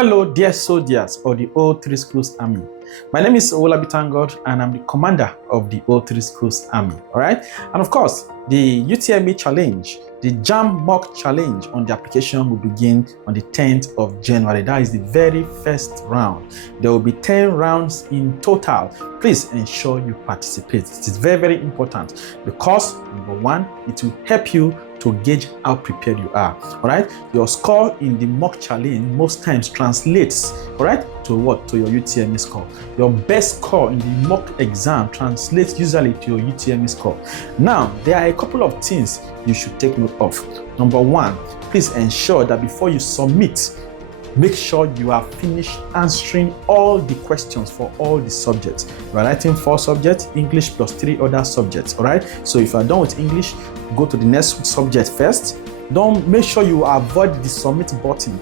Hello, dear soldiers of the O3 Schools Army. My name is Olabitangod and I'm the commander of the O3 Schools Army. All right, and of course, the UTME challenge, the JAMB Mock challenge on the application will begin on the 10th of January. That is the very first round. There will be 10 rounds in total. Please ensure you participate. It is very, very important because number one, it will help you to gauge how prepared you are. All right, your score in the mock challenge most times translates, all right, to what? To your UTME score. Your best score in the mock exam translates usually to your UTME score. Now, there are a couple of things you should take note of. Number one, please ensure that before you submit, make sure you have finished answering all the questions for all the subjects. You are writing 4 subjects, English plus 3 other subjects, all right? So if you are done with English, go to the next subject first. Don't make sure you avoid the submit button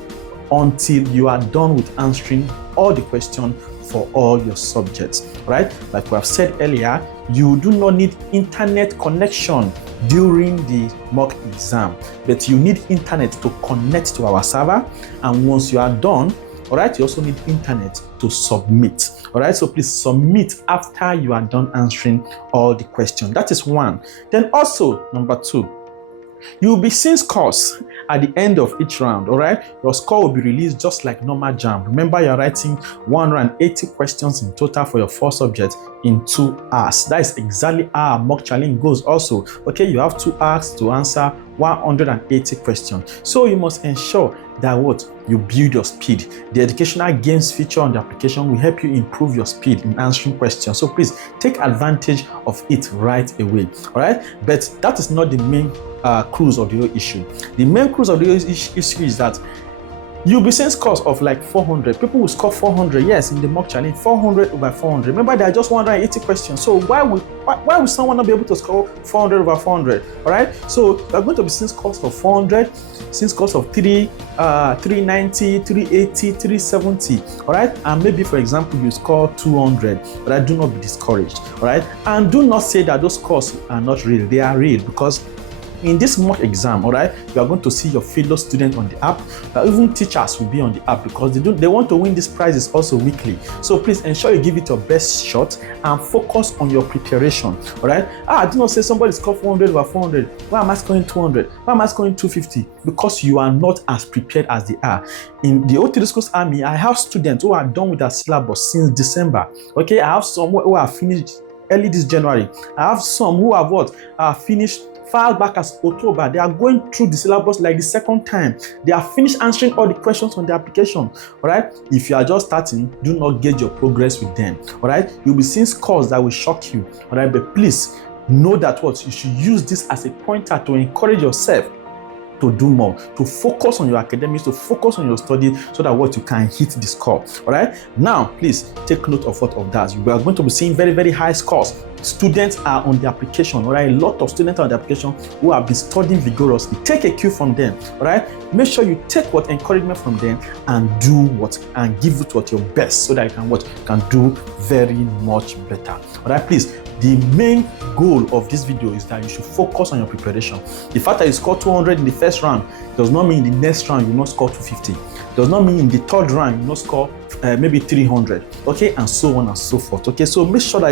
until you are done with answering all the questions for all your subjects, right? Like we have said earlier, you do not need internet connection during the mock exam, but you need internet to connect to our server. And once you are done, all right, you also need internet to submit. All right, so please submit after you are done answering all the questions. That is one. Then also, number 2, you will be seeing scores at the end of each round. All right, your score will be released just like normal JAMB. Remember, you're writing 180 questions in total for your 4 subjects in 2 hours. That is exactly how our mock challenge goes also. Okay, you have 2 hours to answer 180 questions. So you must ensure that what you build your speed. The educational games feature on the application will help you improve your speed in answering questions. So please take advantage of it right away. All right, but that is not the main cruise of the whole issue. The main cruise of the whole issue is that you'll be seeing scores of like 400. People will score 400, yes, in the mock challenge, 400 over 400. Remember, there are just 180 questions. So why would someone not be able to score 400 over 400? All right. So we're going to be seeing scores of 400, seeing scores of 390, 380, 370. All right. And maybe, for example, you score 200. But I do not be discouraged. All right. And do not say that those scores are not real. They are real because in this mock exam, all right, you are going to see your fellow students on the app. Even teachers will be on the app because they want to win these prizes also weekly. So please ensure you give it your best shot and focus on your preparation. All right. Do not say somebody scored 400 over 400. Why am I scoring 200? Why am I scoring 250? Because you are not as prepared as they are. In the O3 Schools Army, I have students who are done with their syllabus since December. Okay, I have some who are finished early this January. I have some who have finished far back as October. They are going through the syllabus like the second time. They are finished answering all the questions on the application. All right. If you are just starting, do not gauge your progress with them. All right. You'll be seeing scores that will shock you. All right. But please know that you should use this as a pointer to encourage yourself to do more, to focus on your academics, to focus on your study, so that you can hit the score. All right. Now, please take note of that. We are going to be seeing very, very high scores. Students are on the application. All right. A lot of students are on the application who have been studying vigorously. Take a cue from them. All right. Make sure you take encouragement from them and and give it your best, so that you can do very much better. All right. Please. The main goal of this video is that you should focus on your preparation. The fact that you score 200 in the first round does not mean in the next round you will not score 250. Does not mean in the third round you will not score maybe 300. Okay, and so on and so forth. Okay, so make sure that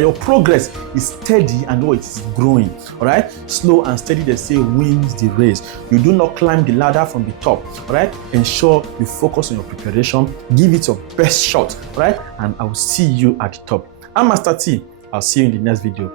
your progress is steady and it is growing. All right, slow and steady, they say, wins the race. You do not climb the ladder from the top. All right, ensure you focus on your preparation, give it your best shot. All right, and I will see you at the top. I'm Master T. I'll see you in the next video.